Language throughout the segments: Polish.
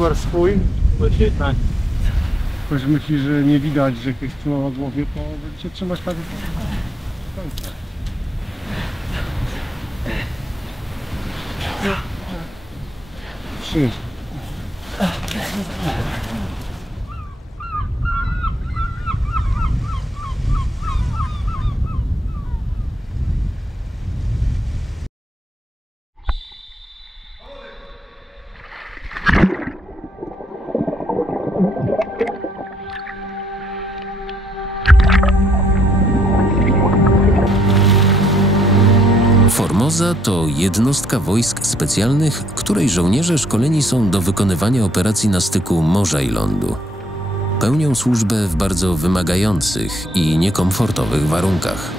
rower swój. Właśnie tak. Ktoś myśli, że nie widać, że ktoś trzyma na głowie, to będziecie trzymać tak do końca. 3. Formosa to jednostka wojsk specjalnych, której żołnierze szkoleni są do wykonywania operacji na styku morza i lądu. Pełnią służbę w bardzo wymagających i niekomfortowych warunkach.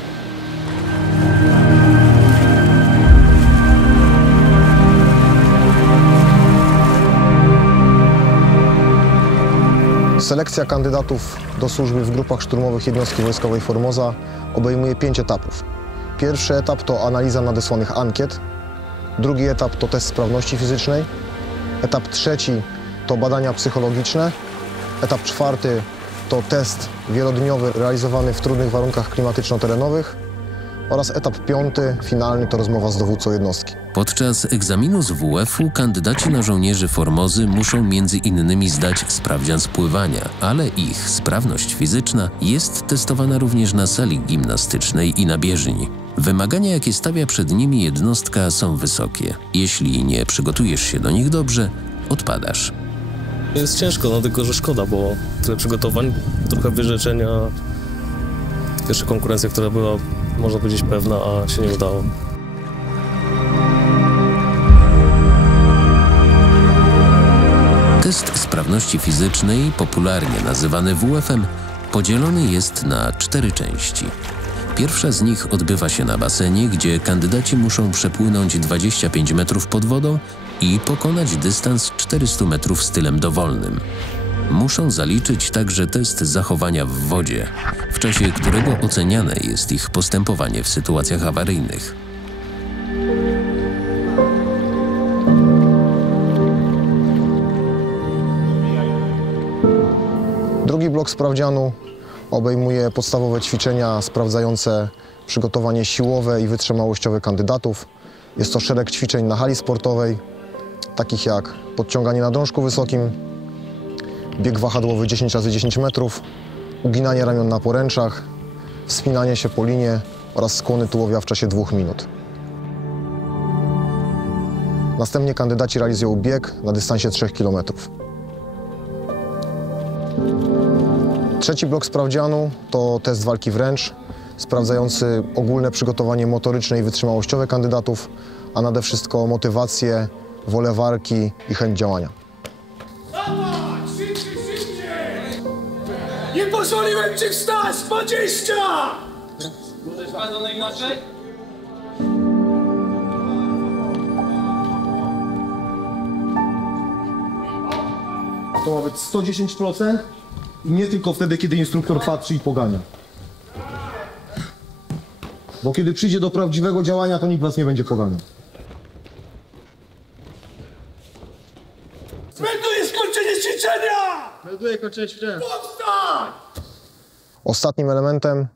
Selekcja kandydatów do służby w grupach szturmowych jednostki wojskowej Formosa obejmuje 5 etapów. Pierwszy etap to analiza nadesłanych ankiet, drugi etap to test sprawności fizycznej, etap trzeci to badania psychologiczne, etap czwarty to test wielodniowy realizowany w trudnych warunkach klimatyczno-terenowych oraz etap piąty, finalny, to rozmowa z dowódcą jednostki. Podczas egzaminu z WF-u kandydaci na żołnierzy Formozy muszą między innymi zdać sprawdzian z pływania, ale ich sprawność fizyczna jest testowana również na sali gimnastycznej i na bieżni. Wymagania, jakie stawia przed nimi jednostka, są wysokie. Jeśli nie przygotujesz się do nich dobrze, odpadasz. Jest ciężko, no tylko że szkoda, bo tyle przygotowań, trochę wyrzeczenia. Pierwsza konkurencja, która była, można powiedzieć, pewna, a się nie udało. Test sprawności fizycznej, popularnie nazywany WF-em, podzielony jest na 4 części. Pierwsza z nich odbywa się na basenie, gdzie kandydaci muszą przepłynąć 25 metrów pod wodą i pokonać dystans 400 metrów stylem dowolnym. Muszą zaliczyć także test zachowania w wodzie, w czasie którego oceniane jest ich postępowanie w sytuacjach awaryjnych. Drugi blok sprawdzianu obejmuje podstawowe ćwiczenia sprawdzające przygotowanie siłowe i wytrzymałościowe kandydatów. Jest to szereg ćwiczeń na hali sportowej, takich jak podciąganie na drążku wysokim, bieg wahadłowy 10 × 10 metrów, uginanie ramion na poręczach, wspinanie się po linie oraz skłony tułowia w czasie 2 minut. Następnie kandydaci realizują bieg na dystansie 3 km. Trzeci blok sprawdzianu to test walki wręcz, sprawdzający ogólne przygotowanie motoryczne i wytrzymałościowe kandydatów, a nade wszystko motywację, wolę walki i chęć działania. Dawaj! Szybciej! Nie pozwoliłem ci wstać! 20! Możesz panu inaczej? To ma być 110% i nie tylko wtedy, kiedy instruktor patrzy i pogania. Bo kiedy przyjdzie do prawdziwego działania, to nikt was nie będzie poganiał. Melduję skończenie ćwiczenia! Melduję kończenie ćwiczenia. Powstań! Ostatnim elementem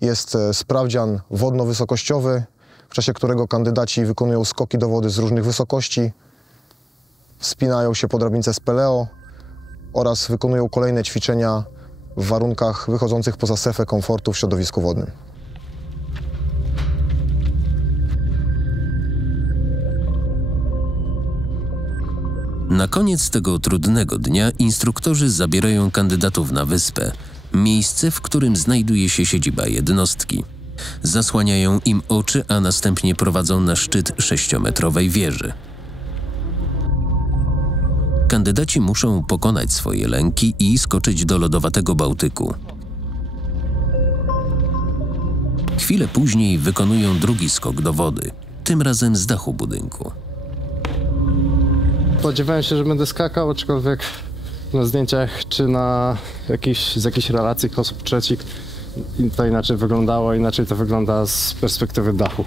jest sprawdzian wodno-wysokościowy, w czasie którego kandydaci wykonują skoki do wody z różnych wysokości, wspinają się po drabince z Peleo oraz wykonują kolejne ćwiczenia w warunkach wychodzących poza strefę komfortu w środowisku wodnym. Na koniec tego trudnego dnia instruktorzy zabierają kandydatów na wyspę, miejsce, w którym znajduje się siedziba jednostki. Zasłaniają im oczy, a następnie prowadzą na szczyt 6-metrowej wieży. Kandydaci muszą pokonać swoje lęki i skoczyć do lodowatego Bałtyku. Chwilę później wykonują drugi skok do wody, tym razem z dachu budynku. Spodziewałem się, że będę skakał, aczkolwiek na zdjęciach czy z jakichś relacji osób trzecich to inaczej wyglądało, inaczej to wygląda z perspektywy dachu.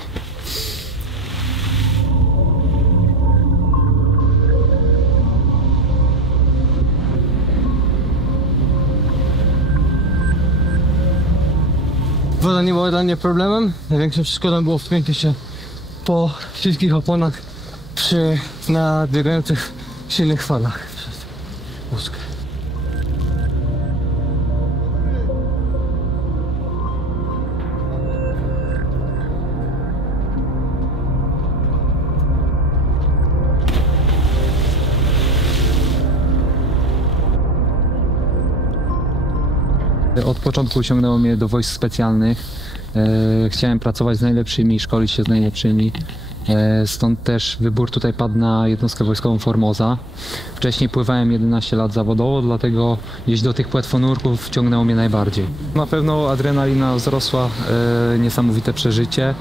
Woda nie była dla mnie problemem. Największą przeszkodą było wpięcie się po wszystkich oponach przy nadbiegających silnych falach przez mózg. Od początku ciągnęło mnie do wojsk specjalnych. Chciałem pracować z najlepszymi, szkolić się z najlepszymi. Stąd też wybór tutaj padł na jednostkę wojskową Formosa. Wcześniej pływałem 11 lat zawodowo, dlatego gdzieś do tych płetwonurków ciągnęło mnie najbardziej. Na pewno adrenalina wzrosła, niesamowite przeżycie.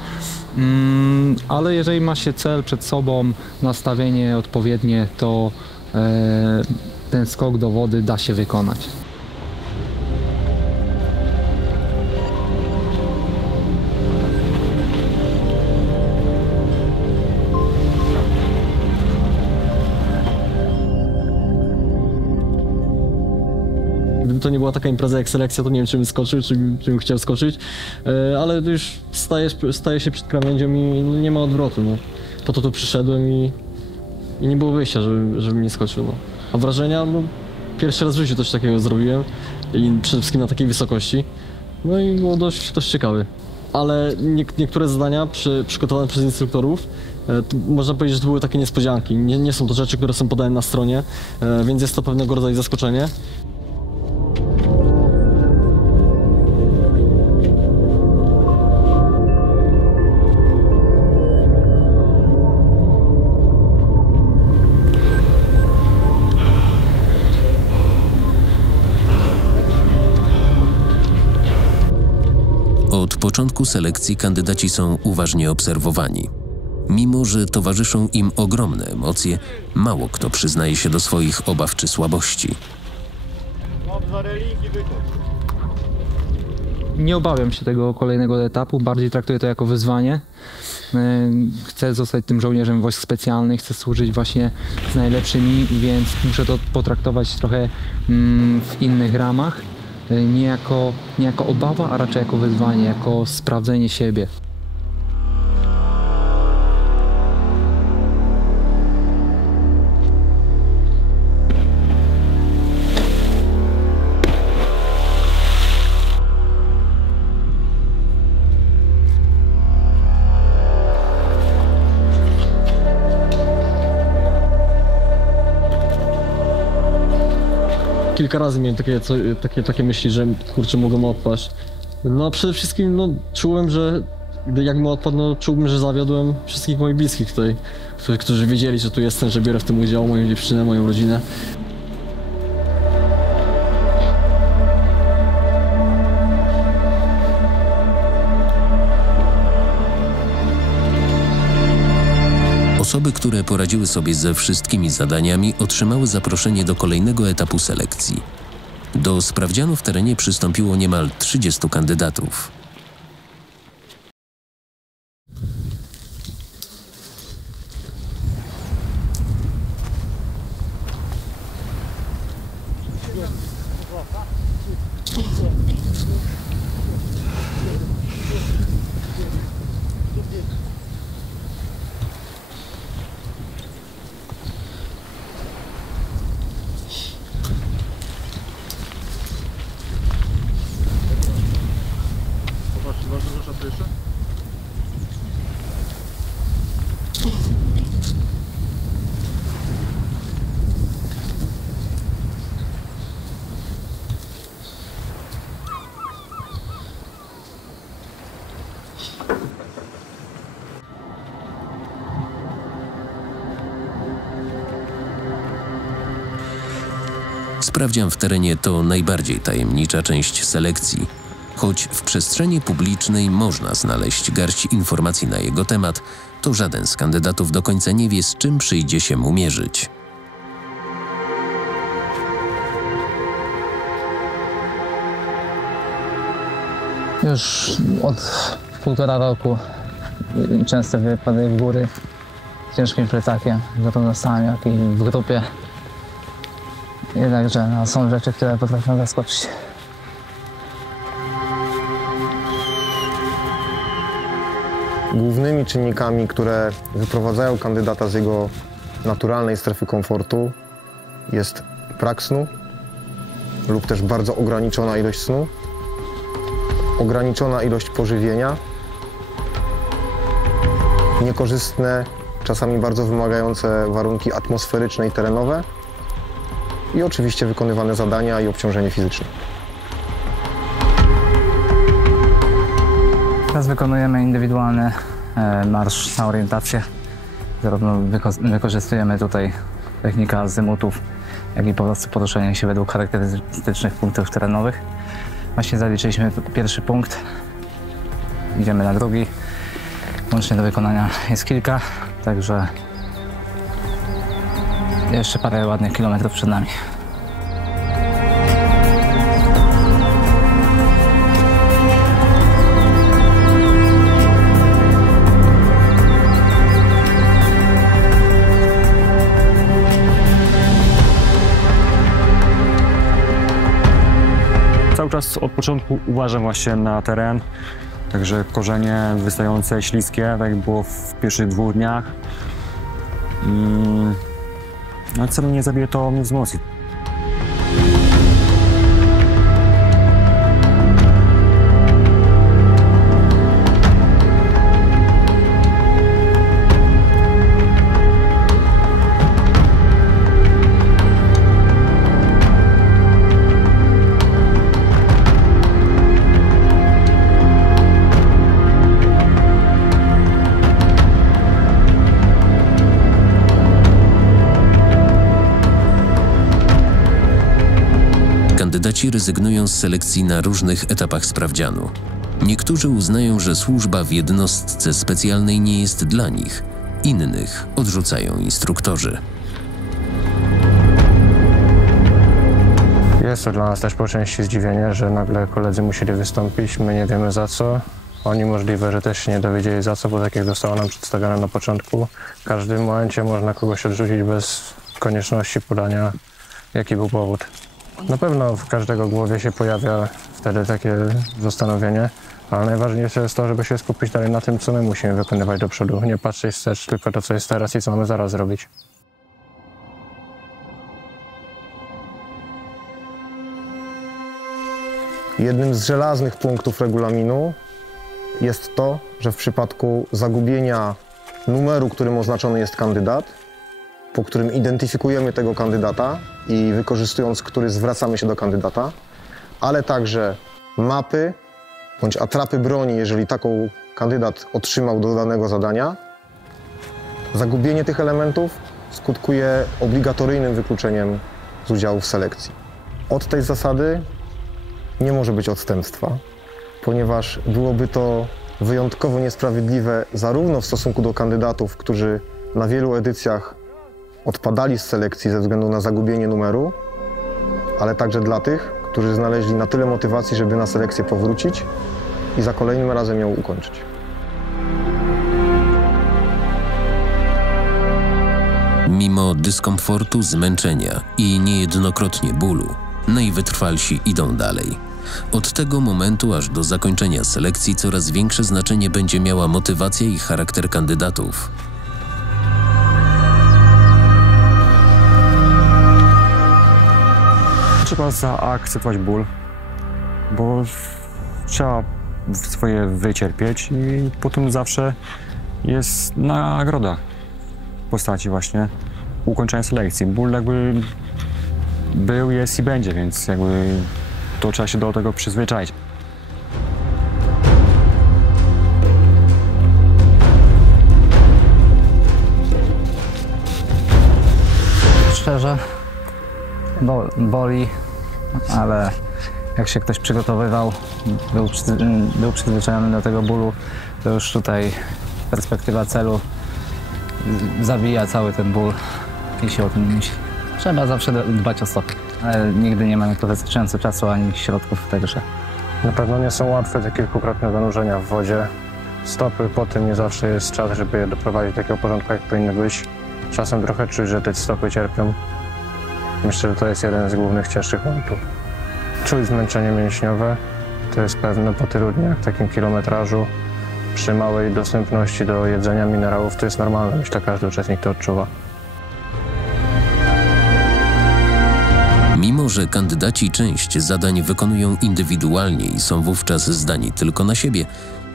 Ale jeżeli ma się cel przed sobą, nastawienie odpowiednie, to ten skok do wody da się wykonać. Gdyby to nie była taka impreza jak selekcja, to nie wiem, czy bym skoczył, czy bym chciał skoczyć, ale już staję się przed krawędzią i nie ma odwrotu. No. Po to tu przyszedłem i nie było wyjścia, żebym nie skoczył. No. A wrażenia, no, pierwszy raz w życiu coś takiego zrobiłem i przede wszystkim na takiej wysokości. No i było dość ciekawe. Ale niektóre zadania przygotowane przez instruktorów, można powiedzieć, że to były takie niespodzianki. Nie są to rzeczy, które są podane na stronie, więc jest to pewnego rodzaju zaskoczenie. Od początku selekcji kandydaci są uważnie obserwowani. Mimo że towarzyszą im ogromne emocje, mało kto przyznaje się do swoich obaw czy słabości. Nie obawiam się tego kolejnego etapu, bardziej traktuję to jako wyzwanie. Chcę zostać tym żołnierzem wojsk specjalnych, chcę służyć właśnie z najlepszymi, więc muszę to potraktować trochę w innych ramach. Nie jako obawa, a raczej jako wyzwanie, jako sprawdzenie siebie. Kilka razy miałem takie myśli, że kurczę, mogą odpaść. No przede wszystkim czułem, że jakbym odpadł, czułbym, że zawiodłem wszystkich moich bliskich tutaj, którzy wiedzieli, że tu jestem, że biorę w tym udział, moją dziewczynę, moją rodzinę. Osoby, które poradziły sobie ze wszystkimi zadaniami, otrzymały zaproszenie do kolejnego etapu selekcji. Do sprawdzianu w terenie przystąpiło niemal 30 kandydatów. Sprawdzian w terenie to najbardziej tajemnicza część selekcji. Choć w przestrzeni publicznej można znaleźć garść informacji na jego temat, to żaden z kandydatów do końca nie wie, z czym przyjdzie się mu mierzyć. Już od 1,5 roku często wypadaję w góry ciężkim plecakiem, zarówno sam, jak i w grupie. Jednakże są rzeczy, które potrafią zaskoczyć. Głównymi czynnikami, które wyprowadzają kandydata z jego naturalnej strefy komfortu, jest brak snu lub też bardzo ograniczona ilość snu, ograniczona ilość pożywienia, niekorzystne, czasami bardzo wymagające warunki atmosferyczne i terenowe i oczywiście wykonywane zadania i obciążenie fizyczne. Teraz wykonujemy indywidualny marsz na orientację. Zarówno wykorzystujemy tutaj technikę azymutów, jak i po prostu poruszanie się według charakterystycznych punktów terenowych. Właśnie zaliczyliśmy pierwszy punkt, idziemy na drugi. Łącznie do wykonania jest kilka, także jeszcze parę ładnych kilometrów przed nami. Cały czas od początku uważam właśnie na teren, także korzenie wystające, śliskie, tak jak było w pierwszych 2 dniach. No co mnie zabije, to mnie wzmocni. Kandydaci rezygnują z selekcji na różnych etapach sprawdzianu. Niektórzy uznają, że służba w jednostce specjalnej nie jest dla nich. Innych odrzucają instruktorzy. Jest to dla nas też po części zdziwienie, że nagle koledzy musieli wystąpić, my nie wiemy za co. Oni możliwe, że też się nie dowiedzieli za co, bo tak jak zostało nam przedstawione na początku, w każdym momencie można kogoś odrzucić bez konieczności podania, jaki był powód. Na pewno w każdego głowie się pojawia wtedy takie zastanowienie, ale najważniejsze jest to, żeby się skupić dalej na tym, co my musimy wykonywać do przodu. Nie patrzeć wstecz, tylko to, co jest teraz i co mamy zaraz zrobić. Jednym z żelaznych punktów regulaminu jest to, że w przypadku zagubienia numeru, którym oznaczony jest kandydat, po którym identyfikujemy tego kandydata i wykorzystując który zwracamy się do kandydata, ale także mapy bądź atrapy broni, jeżeli taką kandydat otrzymał do danego zadania. Zagubienie tych elementów skutkuje obligatoryjnym wykluczeniem z udziału w selekcji. Od tej zasady nie może być odstępstwa, ponieważ byłoby to wyjątkowo niesprawiedliwe zarówno w stosunku do kandydatów, którzy na wielu edycjach odpadali z selekcji ze względu na zagubienie numeru, ale także dla tych, którzy znaleźli na tyle motywacji, żeby na selekcję powrócić i za kolejnym razem ją ukończyć. Mimo dyskomfortu, zmęczenia i niejednokrotnie bólu, najwytrwalsi idą dalej. Od tego momentu aż do zakończenia selekcji coraz większe znaczenie będzie miała motywacja i charakter kandydatów. Trzeba zaakceptować ból, bo trzeba swoje wycierpieć i potem zawsze jest nagroda w postaci właśnie ukończenia selekcji. Ból jakby był, jest i będzie, więc jakby to trzeba się do tego przyzwyczaić. Szczerze, boli, ale jak się ktoś przygotowywał, był przyzwyczajony do tego bólu, to już tutaj perspektywa celu zabija cały ten ból i się o tym myśli. Trzeba zawsze dbać o stopy, ale nigdy nie ma na to wystarczająco czasu ani środków w tej grze. Na pewno nie są łatwe te kilkukrotne zanurzenia w wodzie. Stopy po tym nie zawsze jest czas, żeby je doprowadzić do takiego porządku, jak powinny być. Czasem trochę czuć, że te stopy cierpią. Myślę, że to jest jeden z głównych cięższych momentów. Czuć zmęczenie mięśniowe, to jest pewne po tylu dniach, w takim kilometrażu. Przy małej dostępności do jedzenia, minerałów to jest normalne, myślę, każdy uczestnik to odczuwa. Mimo że kandydaci część zadań wykonują indywidualnie i są wówczas zdani tylko na siebie,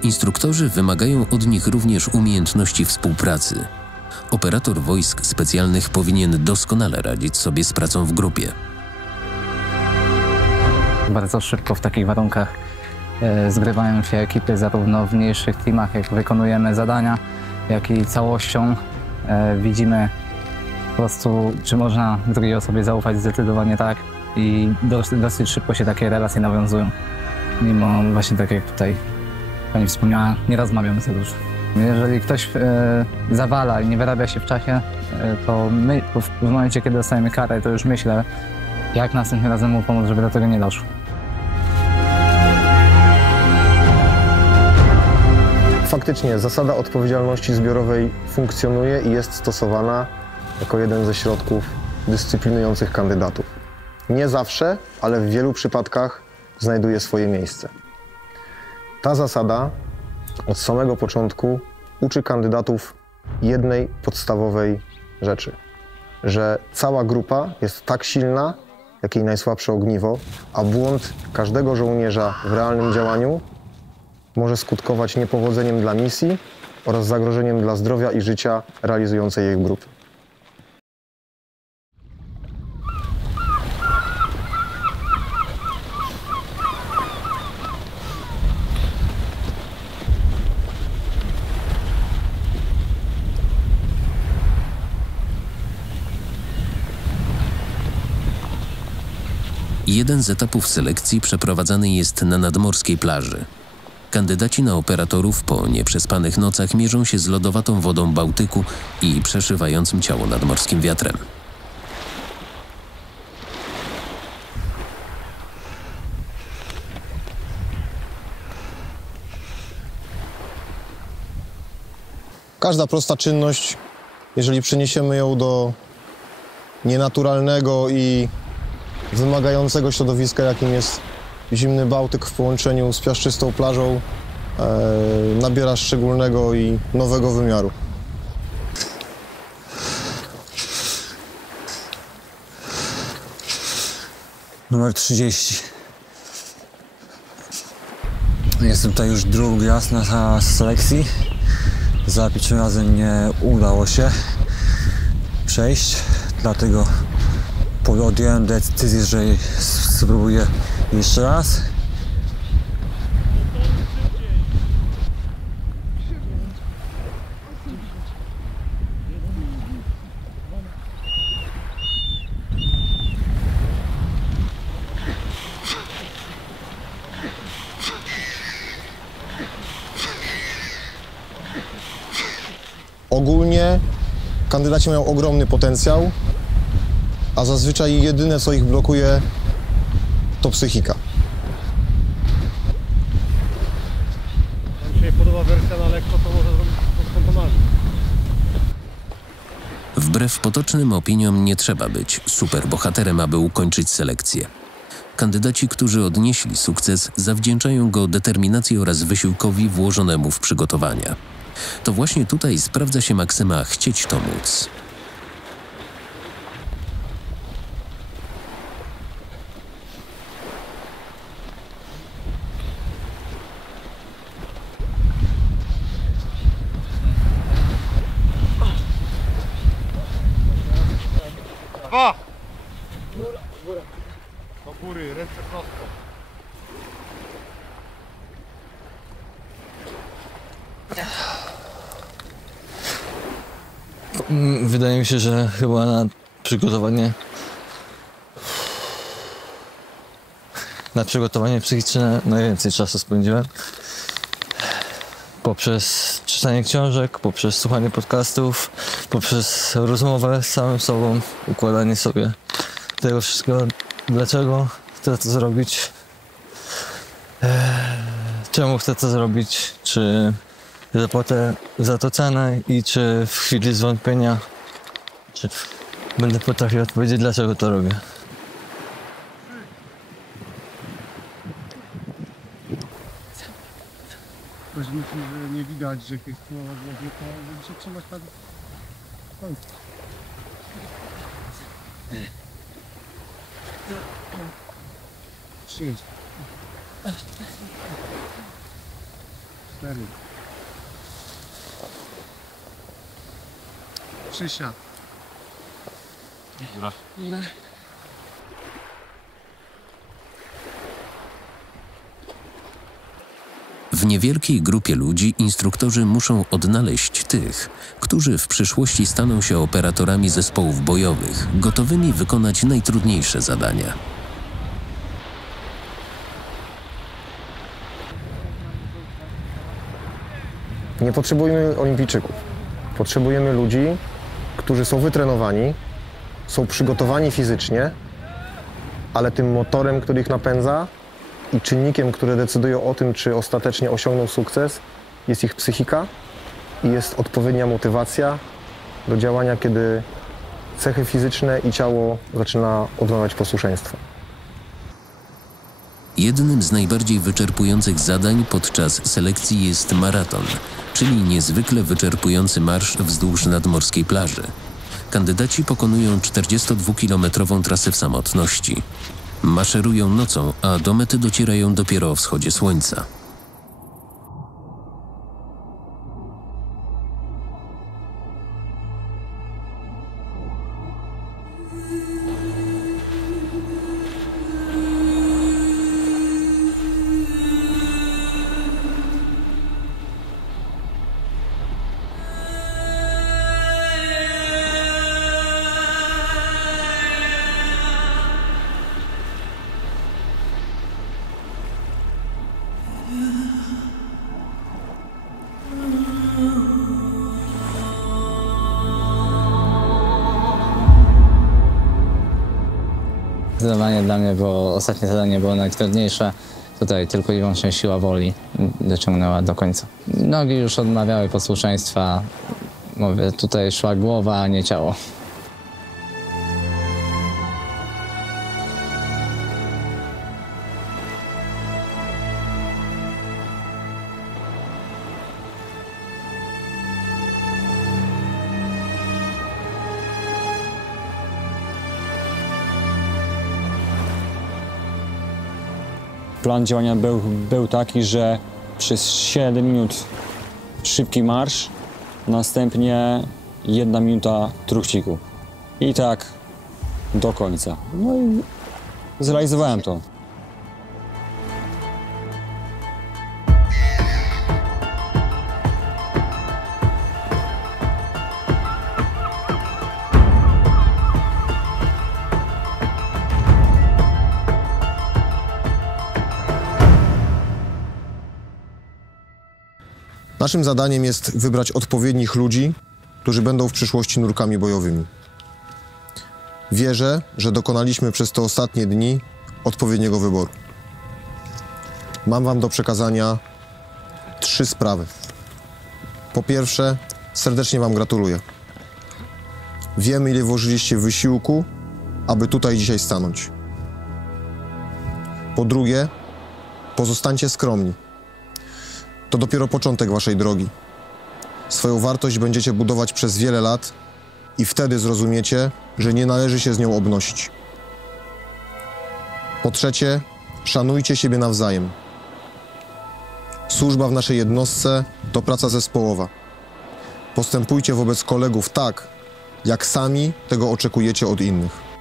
instruktorzy wymagają od nich również umiejętności współpracy. Operator wojsk specjalnych powinien doskonale radzić sobie z pracą w grupie. Bardzo szybko w takich warunkach zgrywają się ekipy, zarówno w mniejszych teamach, jak wykonujemy zadania, jak i całością. Widzimy po prostu, czy można drugiej osobie zaufać, zdecydowanie tak, i dosyć szybko się takie relacje nawiązują. Mimo właśnie tak jak tutaj pani wspomniała, nie rozmawiamy za dużo. Jeżeli ktoś zawala i nie wyrabia się w czasie, to my w momencie, kiedy dostajemy karę, to już myślę, jak następnym razem mu pomóc, żeby do tego nie doszło. Faktycznie zasada odpowiedzialności zbiorowej funkcjonuje i jest stosowana jako jeden ze środków dyscyplinujących kandydatów. Nie zawsze, ale w wielu przypadkach znajduje swoje miejsce. Ta zasada od samego początku uczy kandydatów jednej podstawowej rzeczy, że cała grupa jest tak silna, jak jej najsłabsze ogniwo, a błąd każdego żołnierza w realnym działaniu może skutkować niepowodzeniem dla misji oraz zagrożeniem dla zdrowia i życia realizującej jej grupy. Jeden z etapów selekcji przeprowadzany jest na nadmorskiej plaży. Kandydaci na operatorów po nieprzespanych nocach mierzą się z lodowatą wodą Bałtyku i przeszywającym ciało nadmorskim wiatrem. Każda prosta czynność, jeżeli przeniesiemy ją do nienaturalnego i wymagającego środowiska, jakim jest zimny Bałtyk w połączeniu z piaszczystą plażą, nabiera szczególnego i nowego wymiaru. Numer 30. Jestem tutaj już drugi raz na selekcji. Za pierwszym razem nie udało się przejść, dlatego podjąłem decyzję, że spróbuję jeszcze raz. Ogólnie kandydaci mają ogromny potencjał, a zazwyczaj jedyne, co ich blokuje, to psychika. Nam się nie podoba wersja na lekko, to może zrobić spontanicznie. Wbrew potocznym opiniom nie trzeba być superbohaterem, aby ukończyć selekcję. Kandydaci, którzy odnieśli sukces, zawdzięczają go determinacji oraz wysiłkowi włożonemu w przygotowania. To właśnie tutaj sprawdza się maksyma chcieć to móc. Dwa! Do góry, ręce prosto. Wydaje mi się, że chyba na przygotowanie psychiczne najwięcej czasu spędziłem. Poprzez czytanie książek, poprzez słuchanie podcastów, poprzez rozmowę z samym sobą, układanie sobie tego wszystkiego, dlaczego chcę to zrobić, czemu chcę to zrobić, czy zapłacę za to cenę i czy w chwili zwątpienia, czy będę potrafił odpowiedzieć, dlaczego to robię. Ktoś myśli, że nie widać. widać, że chętnie na głowie, to będziecie trzymać tak do końca. Trzy. 4. Przysiad. Dobra. W niewielkiej grupie ludzi instruktorzy muszą odnaleźć tych, którzy w przyszłości staną się operatorami zespołów bojowych, gotowymi wykonać najtrudniejsze zadania. Nie potrzebujemy olimpijczyków. Potrzebujemy ludzi, którzy są wytrenowani, są przygotowani fizycznie, ale tym motorem, który ich napędza i czynnikiem, który decyduje o tym, czy ostatecznie osiągną sukces, jest ich psychika i jest odpowiednia motywacja do działania, kiedy cechy fizyczne i ciało zaczyna odmawiać posłuszeństwa. Jednym z najbardziej wyczerpujących zadań podczas selekcji jest maraton, czyli niezwykle wyczerpujący marsz wzdłuż nadmorskiej plaży. Kandydaci pokonują 42-kilometrową trasę w samotności. Maszerują nocą, a do mety docierają dopiero o wschodzie słońca. Zdecydowanie dla mnie ostatnie zadanie było najtrudniejsze. Tutaj tylko i wyłącznie siła woli dociągnęła do końca. Nogi już odmawiały posłuszeństwa. Mówię, tutaj szła głowa, a nie ciało. Plan działania był taki, że przez 7 minut szybki marsz, następnie 1 minuta truchciku. I tak do końca. No i zrealizowałem to. Naszym zadaniem jest wybrać odpowiednich ludzi, którzy będą w przyszłości nurkami bojowymi. Wierzę, że dokonaliśmy przez te ostatnie dni odpowiedniego wyboru. Mam wam do przekazania 3 sprawy. Po pierwsze, serdecznie wam gratuluję. Wiemy, ile włożyliście wysiłku, aby tutaj dzisiaj stanąć. Po drugie, pozostańcie skromni. To dopiero początek waszej drogi. Swoją wartość będziecie budować przez wiele lat i wtedy zrozumiecie, że nie należy się z nią obnosić. Po trzecie, szanujcie siebie nawzajem. Służba w naszej jednostce to praca zespołowa. Postępujcie wobec kolegów tak, jak sami tego oczekujecie od innych.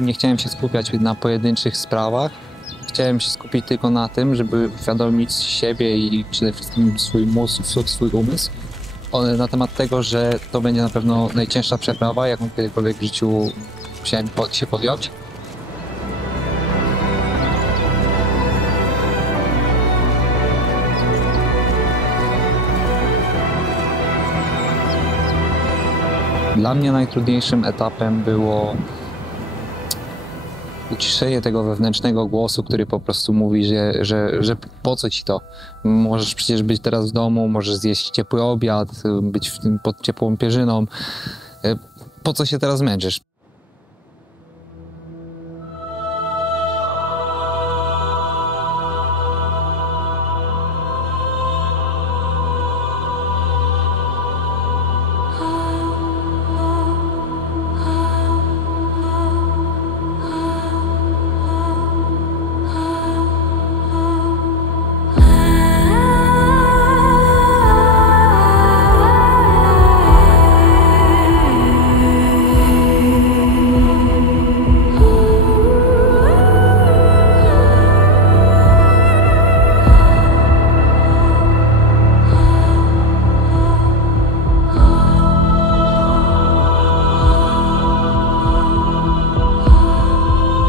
Nie chciałem się skupiać na pojedynczych sprawach. Chciałem się skupić tylko na tym, żeby uświadomić siebie i przede wszystkim swój mózg, swój umysł na temat tego, że to będzie na pewno najcięższa przeprawa, jaką kiedykolwiek w życiu musiałem się podjąć. Dla mnie najtrudniejszym etapem było uciszenie tego wewnętrznego głosu, który po prostu mówi, że po co ci to? Możesz przecież być teraz w domu, możesz zjeść ciepły obiad, być pod ciepłą pierzyną. po co się teraz męczysz?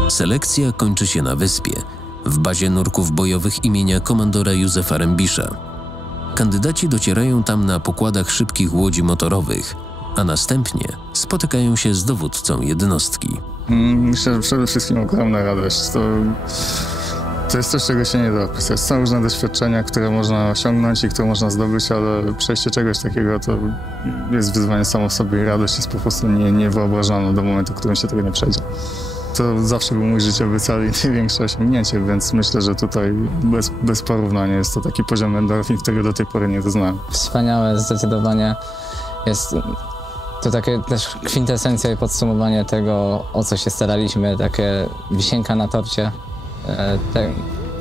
Selekcja kończy się na wyspie, w bazie nurków bojowych imienia komandora Józefa Rembisza. Kandydaci docierają tam na pokładach szybkich łodzi motorowych, a następnie spotykają się z dowódcą jednostki. Myślę, że przede wszystkim ogromna radość. To jest coś, czego się nie da opisać. Są różne doświadczenia, które można osiągnąć i które można zdobyć, ale przejście czegoś takiego to jest wyzwanie samo w sobie i radość jest po prostu niewyobrażalna do momentu, w którym się tego nie przejdzie. To zawsze był mój życiowy cel i największe osiągnięcie, więc myślę, że tutaj bez porównania jest to taki poziom endorfin, którego do tej pory nie doznałem. Wspaniałe, zdecydowanie. Jest to takie też kwintesencja i podsumowanie tego, o co się staraliśmy, takie wisienka na torcie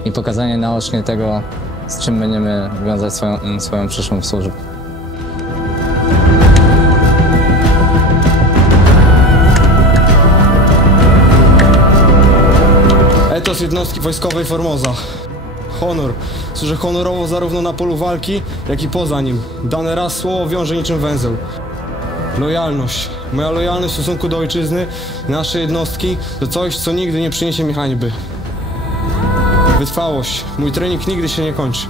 i pokazanie naocznie tego, z czym będziemy wiązać swoją przyszłą służbę. Etos jednostki wojskowej Formosa. Honor. Służę honorowo zarówno na polu walki, jak i poza nim. Dane raz słowo wiąże niczym węzeł. Lojalność. Moja lojalność w stosunku do ojczyzny, naszej jednostki, to coś, co nigdy nie przyniesie mi hańby. Wytrwałość. Mój trening nigdy się nie kończy.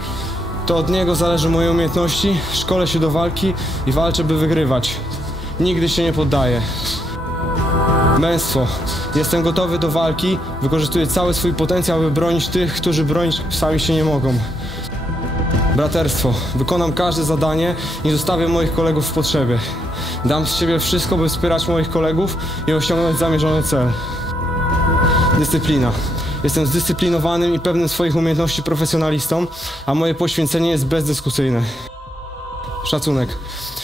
To od niego zależy moje umiejętności, szkolę się do walki i walczę, by wygrywać. Nigdy się nie poddaję. Męstwo. Jestem gotowy do walki, wykorzystuję cały swój potencjał, by bronić tych, którzy bronić sami się nie mogą. Braterstwo. Wykonam każde zadanie, nie zostawię moich kolegów w potrzebie. Dam z siebie wszystko, by wspierać moich kolegów i osiągnąć zamierzony cel. Dyscyplina. Jestem zdyscyplinowanym i pewnym swoich umiejętności profesjonalistą, a moje poświęcenie jest bezdyskusyjne. Szacunek.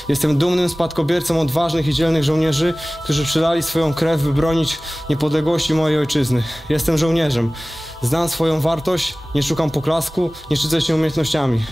Jestem dumnym spadkobiercą odważnych i dzielnych żołnierzy, którzy przelali swoją krew, by bronić niepodległości mojej ojczyzny. Jestem żołnierzem. Znam swoją wartość, nie szukam poklasku, nie szczycę się umiejętnościami.